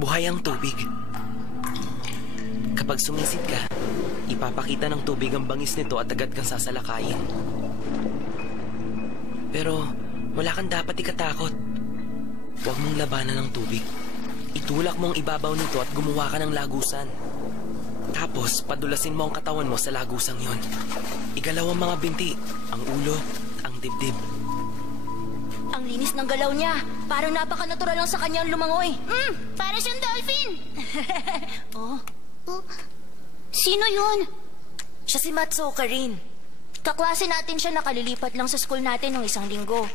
Buhay ang tubig. Kapag sumisid ka, ipapakita ng tubig ang bangis nito at agad kang sasalakayin. Pero wala kang dapat ikatakot. Huwag mong labanan ng tubig. Itulak mo ang ibabaw nito at gumawa ka ng lagusan. Tapos, padulasin mo ang katawan mo sa lagusang yon. Igalaw ang mga binti, ang ulo, ang dibdib. Ang linis ng galaw niya. Parang napaka-natural lang sa kanyang lumangoy. Para siyang dolphin. Oh? Sino yun? Siya si Matsuoka rin. Kaklase natin siya, nakalilipat lang sa school natin ng 1 linggo.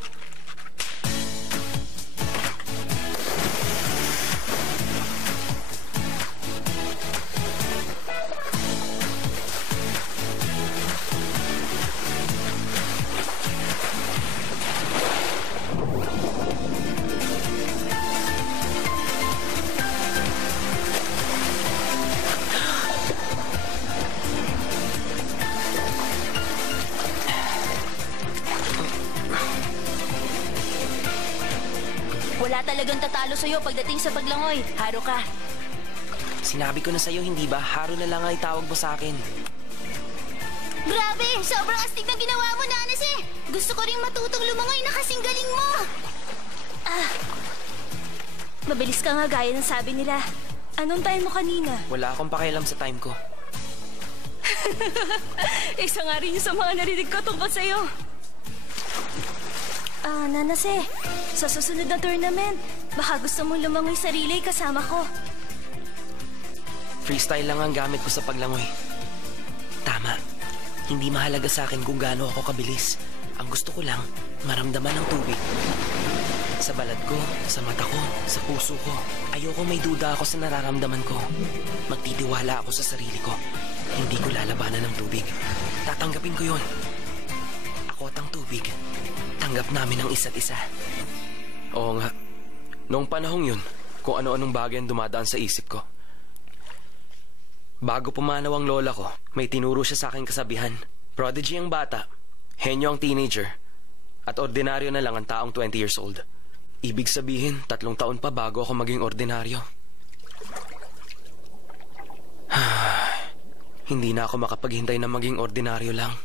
Wala talagang tatalo sa'yo pagdating sa paglangoy. Haro ka. Sinabi ko na sa'yo, hindi ba? Haro na lang ang itawag mo sa akin. Grabe! Sobrang astig ng ginawa mo, Nanase! Gusto ko rin matutong lumangoy na kasing galing mo! Mabilis ka nga gaya ng sabi nila. Anong time mo kanina? Wala akong pakialam sa time ko. Isa nga rin yung sa mga narinig ko tungkol sa'yo. Nanase, sa susunod na tournament, baka gusto mong lumangoy sa relay kasama ko. Freestyle lang ang gamit ko sa paglangoy. Tama. Hindi mahalaga sa akin kung gaano ako kabilis. Ang gusto ko lang, maramdaman ng tubig. Sa balat ko, sa mata ko, sa puso ko. Ayoko may duda ako sa nararamdaman ko. Magtitiwala ako sa sarili ko. Hindi ko lalabanan ng tubig. Tatanggapin ko yon. Ako at ang tubig. Tanggap namin ang isa't isa. Oo nga. Noong panahong yun, kung ano-anong bagay ang dumadaan sa isip ko. Bago pumanaw ang lola ko, may tinuro siya sa aking kasabihan. Prodigy ang bata, henyo ang teenager, at ordinaryo na lang ang taong 20 years old. Ibig sabihin, 3 taon pa bago ako maging ordinaryo. Hindi na ako makapaghintay na maging ordinaryo lang.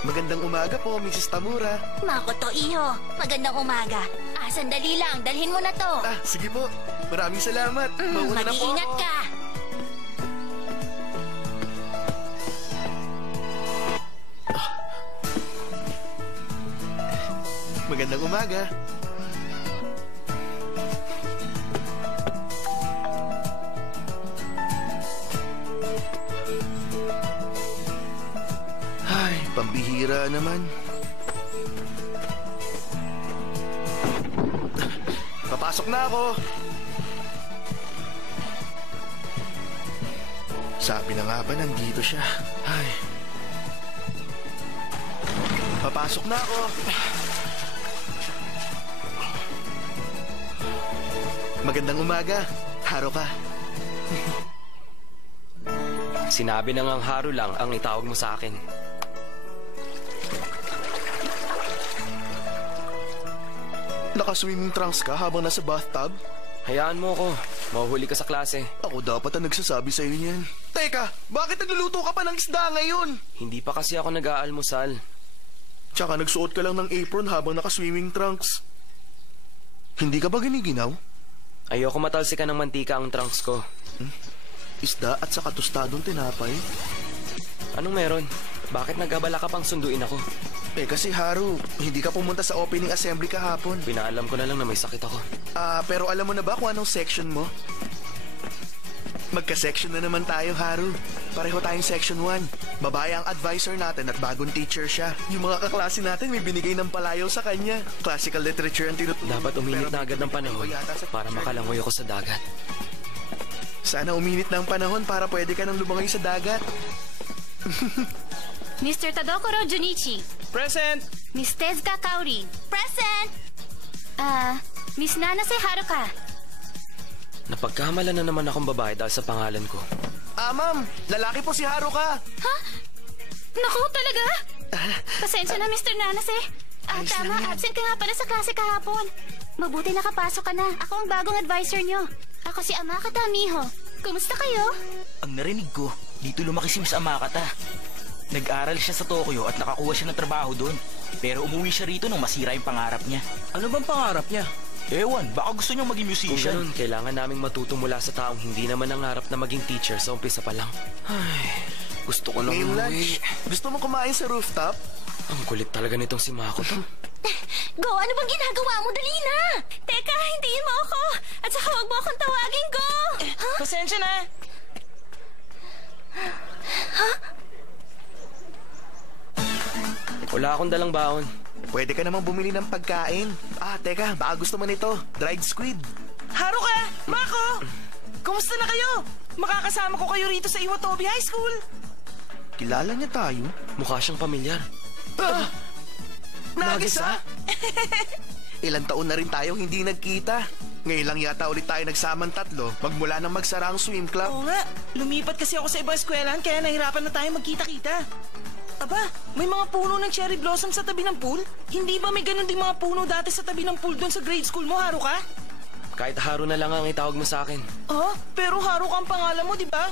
Magandang umaga po, Mrs. Tamura. Makoto, iho. Magandang umaga. Sandali lang. Dalhin mo na to. Sige po. Maraming salamat. Mauna na po Mag-iingat ako. ka. Magandang umaga. Ay, pambihira naman. Papasok na ako. Sabi na nga ba nandito siya? Ay. Papasok na ako. Magandang umaga. Haruka. Sinabi na ngang Haru lang ang itawag mo sa akin. Naka-swimming trunks ka habang nasa bathtub? Hayaan mo ako. Mahuhuli ka sa klase. Ako dapat ang nagsasabi sa'yo niyan. Teka, bakit nagluluto ka pa ng isda ngayon? Hindi pa kasi ako nag-aalmusal. Tsaka nagsuot ka lang ng apron habang naka-swimming trunks. Hindi ka ba giniginaw? Ayoko matalsikan ng mantika ang trunks ko. Isda at saka tostadong tinapay? Anong meron? Bakit nag-abala ka pang sunduin ako? Kasi Haru, hindi ka pumunta sa opening assembly kahapon. Pinaalam ko na lang na may sakit ako. Pero alam mo na ba kung anong section mo? Magka-section na naman tayo, Haru. Pareho tayong section 1. Babae ang advisor natin at bagong teacher siya. Yung mga kaklase natin may binigay ng palayaw sa kanya. Classical literature ang tinuturo. Dapat uminit na agad ng panahon para makalangoy ako sa dagat. Sana uminit na ang panahon para pwede ka nang lumangoy sa dagat. Mr. Tadokoro Junichi. Present! Miss Tezuka Kaori. Present! Miss Nanase Haruka. Napagkamalan na naman akong babae dahil sa pangalan ko. Ma'am, lalaki po si Haruka. Naku, talaga? Pasensya na, Mr. Nanase. Ayos Tama, lang yan. absent ka nga pala sa klase kahapon. Mabuti nakapasok ka na. Ako ang bagong advisor nyo. Ako si Amakata Miho. Kumusta kayo? Ang narinig ko, dito lumaki si Miss Amakata. Nag-aral siya sa Tokyo at nakakuha siya ng trabaho doon. Pero umuwi siya rito nung masira yung pangarap niya. Ano bang pangarap niya? Ewan, baka gusto niyang maging Kung musician. ganun, kailangan naming matuto mula sa taong hindi naman nangarap na maging teacher sa umpisa pa lang. Ay, gusto ko nang Ngayong umuwi. lunch, gusto mo kumain sa rooftop? Ang kulit talaga nitong si Makoto. Go, ano bang ginagawa mo? Dali na! Teka, hindiin mo ako. At saka huwag mo akong tawagin, Go! Pasensya na! Wala akong dalang baon. Pwede ka namang bumili ng pagkain. Teka, baka gusto mo nito. Dried squid. Haruka! Mako! Kumusta na kayo? Makakasama ko kayo rito sa Iwatobi High School. Kilala niya tayo? Mukha siyang pamilyar. Nagisa? Ilang taon na rin tayong hindi nagkita. Ngayon lang yata ulit tayo nagsamang tatlo magmula nang magsara ang swim club. Oo nga, lumipat kasi ako sa ibang eskwelahan kaya nahirapan na tayo magkita-kita. Aba, may mga puno ng cherry blossom sa tabi ng pool? Hindi ba may ganun ding mga puno dati sa tabi ng pool doon sa grade school mo, Haruka? Kahit Haru na lang ang itawag mo sa akin. Pero Haruka ang pangalan mo, di ba?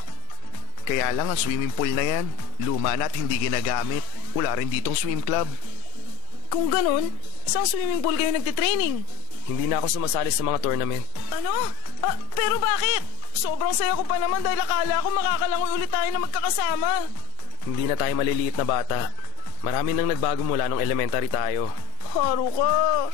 Kaya lang ang swimming pool na yan. Luma na at hindi ginagamit. Wala rin ditong swim club. Kung ganun, saan swimming pool kayo nagtitraining? Hindi na ako sumasali sa mga tournament. Ano? Pero bakit? Sobrang saya ko pa naman dahil akala ko makakalangoy ulit tayo na magkakasama. Hindi na tayo maliliit na bata. Marami nang nagbago mula nung elementary tayo. Haruka!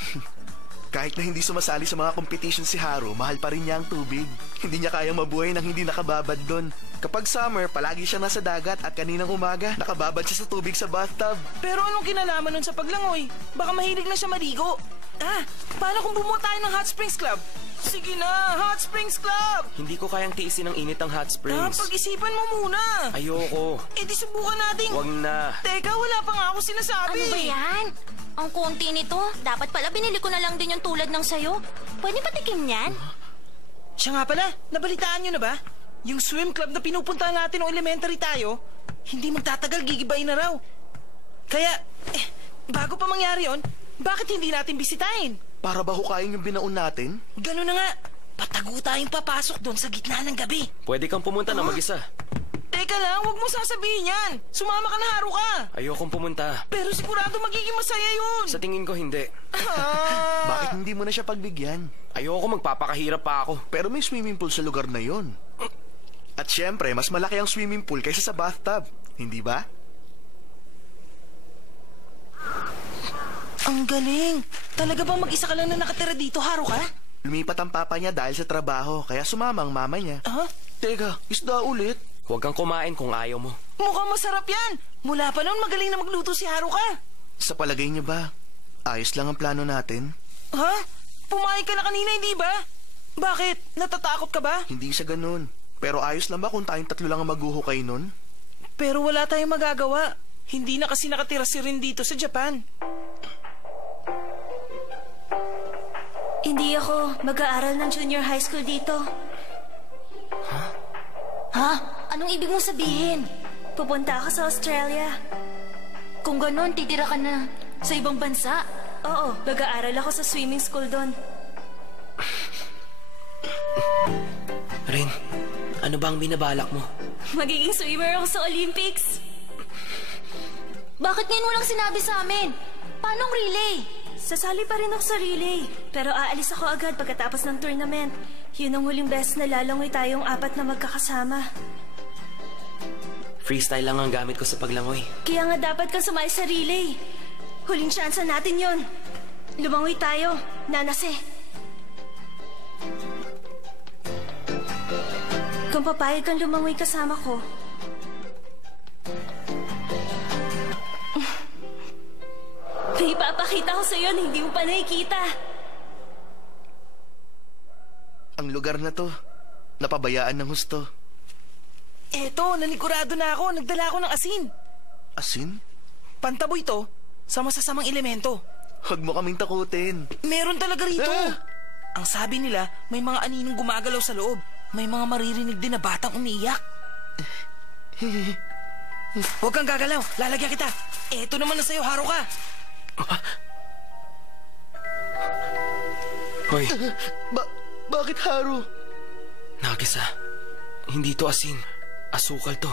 Kahit na hindi sumasali sa mga competition si Haru, mahal pa rin niya ang tubig. Hindi niya kayang mabuhay nang hindi nakababad doon. Kapag summer, palagi siya nasa dagat at kaninang umaga, nakababad siya sa tubig sa bathtub. Pero anong kinalaman nun sa paglangoy? Baka mahilig na siya maligo. Paano kung bumuo tayo ng Hot Springs Club? Sige na, Hot Springs Club! Hindi ko kayang tiisin ang init ng hot springs. Pag-isipan mo muna. Ayoko. Di subukan natin. Wag na. Teka, wala pa nga ako sinasabi. Ano ba yan? Ang konti nito. Dapat pala binili ko na lang din yung tulad ng sayo. Pwede patikim niyan? Siya nga pala, nabalitaan nyo na ba? Yung swim club na pinupuntahan natin nung elementary tayo, hindi magtatagal gigibayin na raw. Kaya, bago pa mangyari yon, bakit hindi natin bisitahin? Para ba hukayin yung binaon natin? Ganun na nga, patago tayong papasok doon sa gitna ng gabi. Pwede kang pumunta na mag-isa. Teka lang, huwag mo sasabihin yan. Sumama ka na, Haruka. Ayokong pumunta. Pero sigurado magiging masaya yun. Sa tingin ko hindi. Bakit hindi mo na siya pagbigyan? Ayoko, magpapakahirap pa ako. Pero may swimming pool sa lugar na yon. At syempre, mas malaki ang swimming pool kaysa sa bathtub. Hindi ba? Ang galing. Talaga bang mag-isa ka lang na nakatira dito, Haruka? Lumipat ang papa niya dahil sa trabaho, kaya sumama ang mama niya. Teka, isda ulit? Huwag kang kumain kung ayaw mo. Mukhang masarap yan. Mula pa noon, magaling na magluto si Haruka. Sa palagay niyo ba, ayos lang ang plano natin? Pumayag ka na kanina, hindi ba? Bakit? Natatakot ka ba? Hindi sa ganun. Pero ayos lang ba kung tayong tatlo lang ang maghuhukay nun? Pero wala tayong magagawa. Hindi na kasi nakatira si Rin dito sa Japan. Hindi ako mag-aaral ng junior high school dito. Ha? Anong ibig mong sabihin? Pupunta ako sa Australia. Kung ganon, titira ka na sa ibang bansa. Oo, mag-aaral ako sa swimming school doon. Rin, ano ba ang binabalak mo? Magiging swimmer ako sa Olympics. Bakit ngayon mo lang sinabi sa amin? Paanong relay? Sasali pa rin ako sa relay. Pero aalis ako agad pagkatapos ng tournament. Yun ang huling beses na lalangoy tayong 4 na magkakasama. Freestyle lang ang gamit ko sa paglangoy. Kaya nga dapat kang sumali sa relay. Huling chance natin yon. Lumangoy tayo, Nanase. Kung papayag kang lumangoy kasama ko, may ipapakita ko sa'yo na hindi mo pa nakikita. Ang lugar na to, napabayaan ng husto. Eto, nanigurado na ako. Nagdala ako ng asin. Asin? Pantabo ito sa masasamang elemento. Huwag mo kaming takutin. Meron talaga rito. Ah! Ang sabi nila, may mga aninong gumagalaw sa loob. May mga maririnig din na batang umiiyak. Huwag kang gagalaw. Lalagyan kita. Eto naman na sa'yo, Haruka. Hoy, Bakit, Haru? Nagisa. Hindi to asin. Asukal to.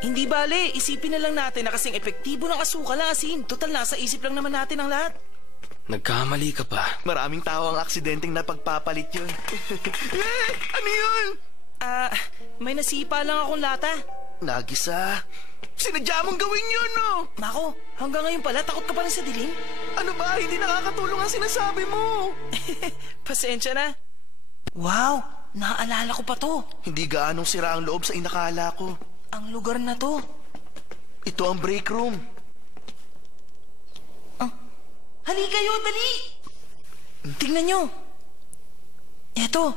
Hindi bale, isipin na lang natin na kasing epektibo ng asukal ang asin. Total, nasa isip lang naman natin ang lahat. Nagkamali ka pa. Maraming tao ang aksidenteng napagpapalit yun. Ano yun? May nasipa lang akong lata. Nagisa. Sinadya mong gawin yun, no? Nako, hanggang ngayon pala, takot ka pa rin sa dilim? Ano ba? Hindi nakakatulong ang sinasabi mo. Pasensya na. Wow, naaalala ko pa to. Hindi gaanong sira ang loob sa inakala ko. Ang lugar na to. Ito ang break room. Hali kayo, dali! Tingnan nyo. Eto.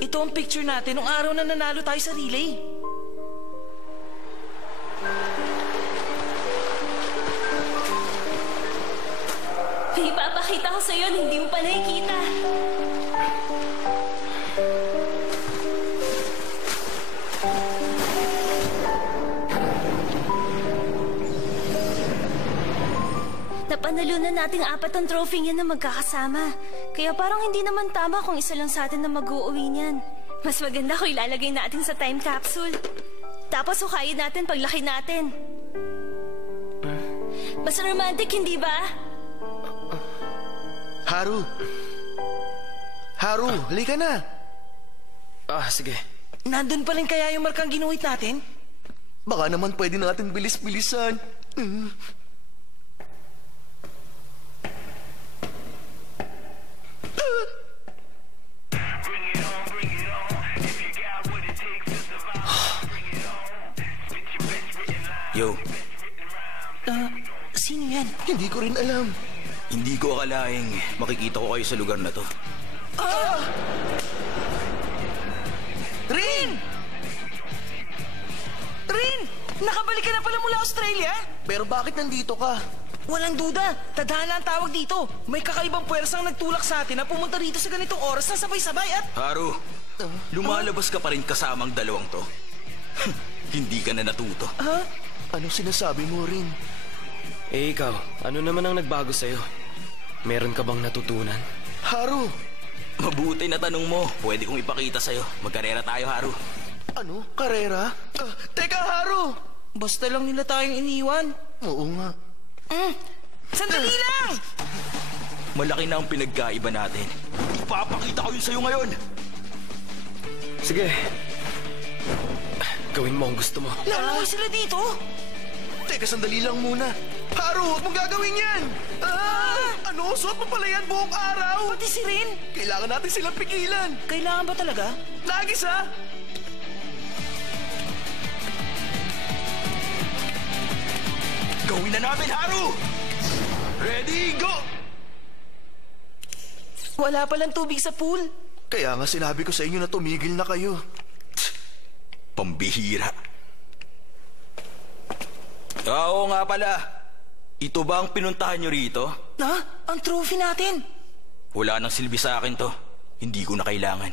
Ito ang picture natin nung araw na nanalo tayo sa relay. May ipapakita ko sa'yo na hindi mo pa nakikita. Napanalunan nating 4 ang trophy niyan na magkakasama. Kaya parang hindi naman tama kung isa lang sa atin na mag-uuwi niyan. Mas maganda kung ilalagay natin sa time capsule. Tapos hukayin natin paglaki natin. Mas romantic, hindi ba? Haru! Haru, halika na! Sige. Nandun pa rin kaya yung markang ginuhit natin? Baka naman pwede natin bilis-bilisan. Yo, Sino yan? Hindi ko rin alam. hindi ko akalaing makikita ko kayo sa lugar na to. Rin! Rin! Nakabalik ka na pala mula Australia? Pero bakit nandito ka? Walang duda. Tadhana ang tawag dito. May kakaibang puwersang nagtulak sa atin na pumunta rito sa ganitong oras na sabay-sabay at... Haru, lumalabas ka pa rin kasamang dalawang to. Hindi ka na natuto. Anong sinasabi mo rin? Ikaw, ano naman ang nagbago sa'yo? Meron ka bang natutunan? Haru! Mabuti na tanong mo. Pwede kong ipakita sa'yo. Magkarera tayo, Haru. Ano? Karera? Teka, Haru! Basta lang nila tayong iniwan. Oo nga. Sandali lang! Malaki na ang pinagkaiba natin. Ipapakita ko yun sa'yo ngayon. Sige. Gawin mo ang gusto mo. Lalangoy sila dito? Teka, sandali lang muna. Haru, huwag mong gagawin yan! Ano? Suot mo pala yan buong araw? Pati si Rin. Kailangan natin silang pigilan. Kailangan ba talaga? Lagis, ha? Gawin na namin, Haru! Ready, go! Wala palang tubig sa pool. Kaya nga sinabi ko sa inyo na tumigil na kayo. Pambihira. Oo nga pala. Ito ba ang pinuntahan nyo rito? Ha? Ang trophy natin. Wala nang silbi sa akin to. Hindi ko na kailangan.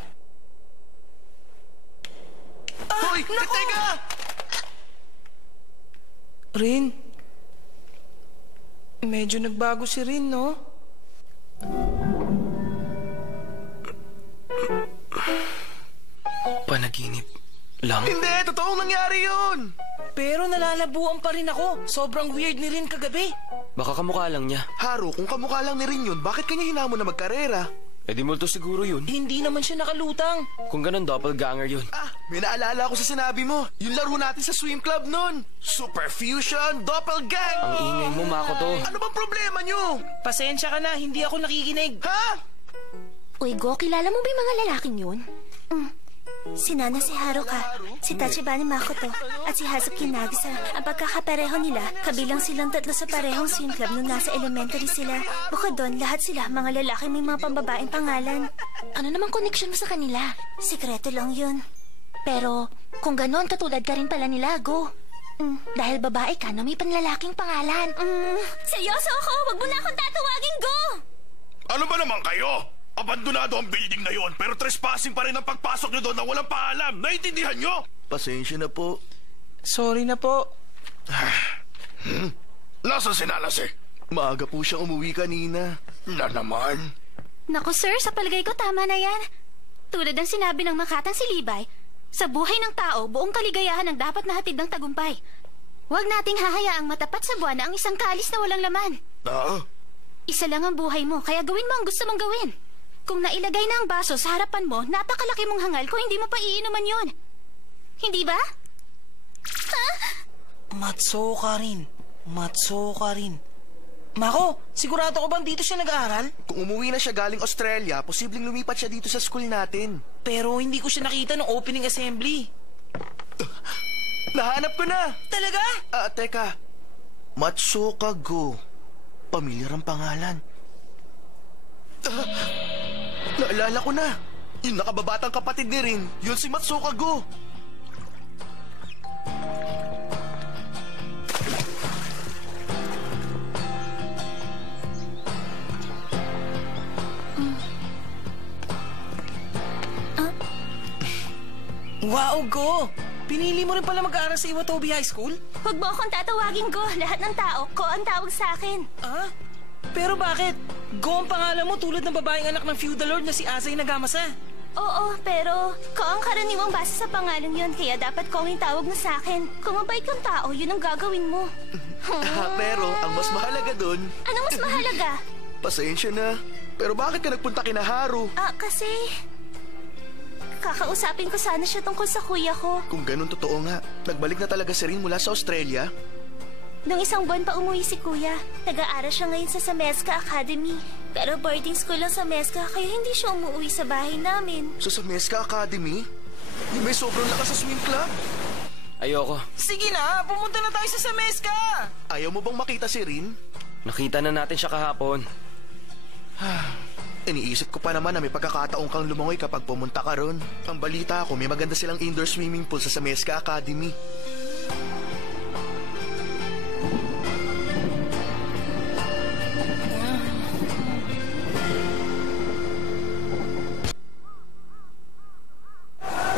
Hoy! Teka! Rin. Medyo nagbago si Rin, no? Panaginip lang? Hindi! Totoong nangyari yun! Pero nalalabuan pa rin ako. Sobrang weird ni Rin kagabi. Baka kamukha lang niya. Haru, kung kamukha lang ni Rin yun, bakit kanya hinamon na magkarera? Eh di multo siguro yun. Hindi naman siya nakalutang. Kung ganun, doppelganger yun. Ah, may naalala ako sa sinabi mo. Yung laro natin sa swim club nun. Super Fusion Doppelgang! Ang ingay mo, Makoto. Ano bang problema nyo? Pasensya ka na, hindi ako nakikinig. Ha? Uy, Go, kilala mo ba yung mga lalaking yun? Si Nana, si Haruka, si Tachibana Makoto, at si Hazuki Nagisa. Ang pagkakapareho nila, kabilang silang tatlo sa parehong swim club nung nasa elementary sila. Bukod doon, lahat sila mga lalaki may mga pambabaeng pangalan. Ano namang connection mo sa kanila? Sikreto lang yun. Pero, kung ganon, katulad ka rin pala nila, Go. Dahil babae ka na may panlalaking pangalan. Seryoso ako! Wag mo na akong tatawagin, Go! Ano ba naman kayo? Abandonado ang building na yon, pero trespassing pa rin ang pagpasok nyo doon na walang paalam. Naintindihan nyo? Pasensya na po. Sorry na po. Nasaan si Nalase? Maaga po siyang umuwi kanina. Na naman. Naku, sir, sa palagay ko tama na yan. Tulad ng sinabi ng makatang si Libay, sa buhay ng tao, buong kaligayahan ang dapat nahatid ng tagumpay. Huwag nating hahayaang matapat sa buwan ang isang kalis na walang laman. Ah? Isa lang ang buhay mo, kaya gawin mo ang gusto mong gawin. Kung nailagay na ang baso sa harapan mo, napakalaki mong hangal kung hindi mo pa iinuman yon. Hindi ba? Matso ka rin. Matso ka rin. Mako, sigurado ko bang dito siya nag-aaral? Kung umuwi na siya galing Australia, posibleng lumipat siya dito sa school natin. Pero hindi ko siya nakita ng opening assembly. Nahanap ko na! Talaga? Teka. Matsuka Go. Pamilyar ang pangalan. Naalala ko na. Yung nakababatang kapatid ni Rin, yun si Matsuka Go. Wow, Go! Pinili mo rin pala mag-aaral sa Iwatobi High School? Huwag mo akong tatawagin, Go. Lahat ng tao, Ko ang tawag sa akin. Ah? Pero bakit? Go ang pangalan mo tulad ng babaeng anak ng feudal lord na si Azay Nagamasa. Oo, pero Ko ang karaniwang base sa pangalan yon, kaya dapat Ko ang itawag mo sa akin. Kung mabait kang tao, yun ang gagawin mo. Pero ang mas mahalaga dun, Anong mas mahalaga? pasensya na. Pero bakit ka nagpunta kina Haru? Kasi... Kakausapin ko sana siya tungkol sa kuya ko. Kung ganun totoo nga, nagbalik na talaga si Rin mula sa Australia. Nung isang buwan pa umuwi si kuya, nag-aaral siya ngayon sa Sameska Academy. Pero boarding school lang sa Meska, kaya hindi siya umuwi sa bahay namin. Sa Sameska Academy? Yung may sobrang lakas sa swim club? Ayoko. Sige na, pumunta na tayo sa Sameska! Ayaw mo bang makita si Rin? Nakita na natin siya kahapon. Iniisip ko pa naman na may pagkakataong kang lumangoy kapag pumunta ka ron. Ang balita ko, may maganda silang indoor swimming pool sa Sameska Academy.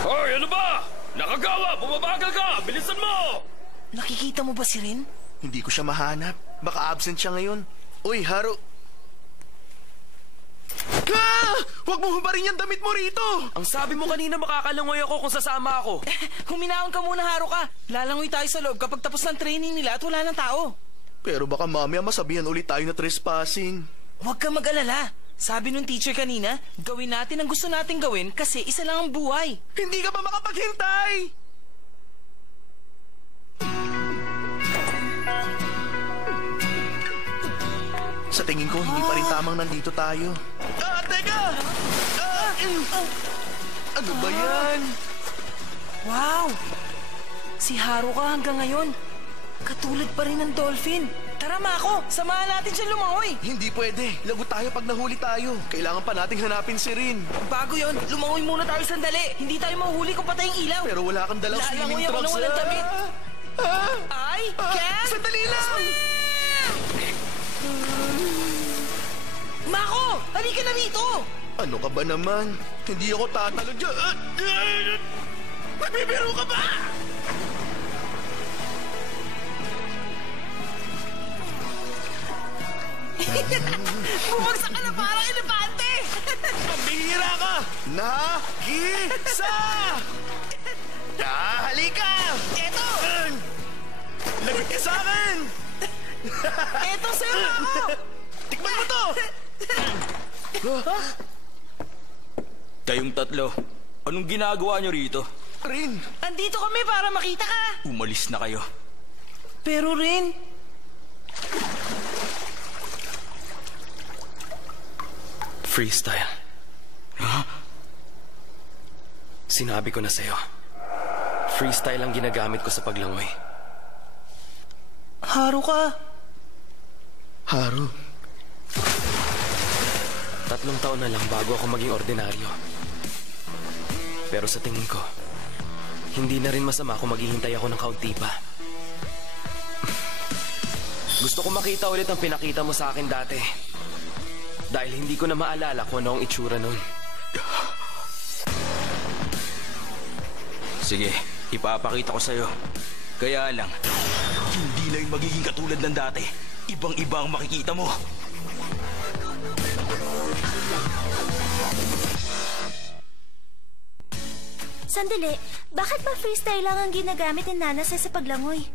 Hoy, ano ba? Nakagawa! Bumabagal ka! Bilisan mo! Nakikita mo ba si Rin? Hindi ko siya mahanap. Baka absent siya ngayon. Uy, Haru! Huwag mo hubarin yung damit mo rito! Ang sabi mo kanina makakalangoy ako kung sasama ako. Huminahon ka muna, Haruka. Lalangoy tayo sa loob kapag tapos ng training nila at wala ng tao. Pero baka mamaya masabihan ulit tayo na trespassing. Huwag kang mag-alala. Sabi nung teacher kanina, gawin natin ang gusto nating gawin kasi isa lang ang buhay. Hindi ka ba makapaghintay? Sa tingin ko, hindi pa rin tamang nandito tayo. Teka! Ano ba yan? Wow! Si Haruka hanggang ngayon, katulad pa rin ng dolphin. Tara, Mako, samahan natin siya lumangoy. Hindi pwede. Lagot tayo pag nahuli tayo. Kailangan pa nating hanapin si Rin. Bago yon, lumangoy muna tayo sandali. Hindi tayo mahuhuli kung patay ang ilaw. Pero wala kang dalang Lalangoy swimming ako trunks. nang walang damit. Ay, Ken! Sandali lang! Mako! Halika na rito! Ano ka ba naman? Hindi ako tatalo dyan. Nagbibiro ka ba? Bumagsak ka na parang elepante! Pambihira ka! Nagisa! Halika! Eto! Lagot ka sa akin! Eto sa'yo, Mako! Tikman mo to! Kayong tatlo, anong ginagawa nyo rito? Rin, Andito kami para makita ka! Umalis na kayo. Pero Rin, Freestyle. Sinabi ko na sa'yo. Freestyle ang ginagamit ko sa paglangoy. Haru ka. Haru. 3 taon na lang bago ako maging ordinaryo. Pero sa tingin ko, hindi na rin masama kung maghihintay ako ng kaunti pa. Gusto ko makita ulit ang pinakita mo sa akin dati. Dahil hindi ko na maalala kung ano ang itsura nun. Sige, ipapakita ko sa'yo. Kaya lang, hindi na yung magiging katulad ng dati. Ibang-iba ang makikita mo. Sandali, bakit ba freestyle lang ang ginagamit ni Nana sa paglangoy?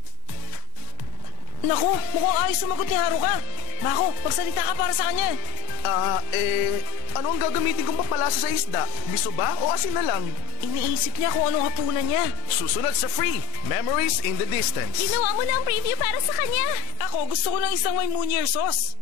Naku, mukhang ayos sumagot ni Haruka. Mako, pagsalita ka para sa kanya. Ano ang gagamitin kong papalasa sa isda? Miso ba o asin na lang? Iniisip niya kung anong hapunan niya. Susunod sa Free, Memories in the Distance. Ginawa mo na ang preview para sa kanya. Ako, gusto ko ng isang may Moonier sauce.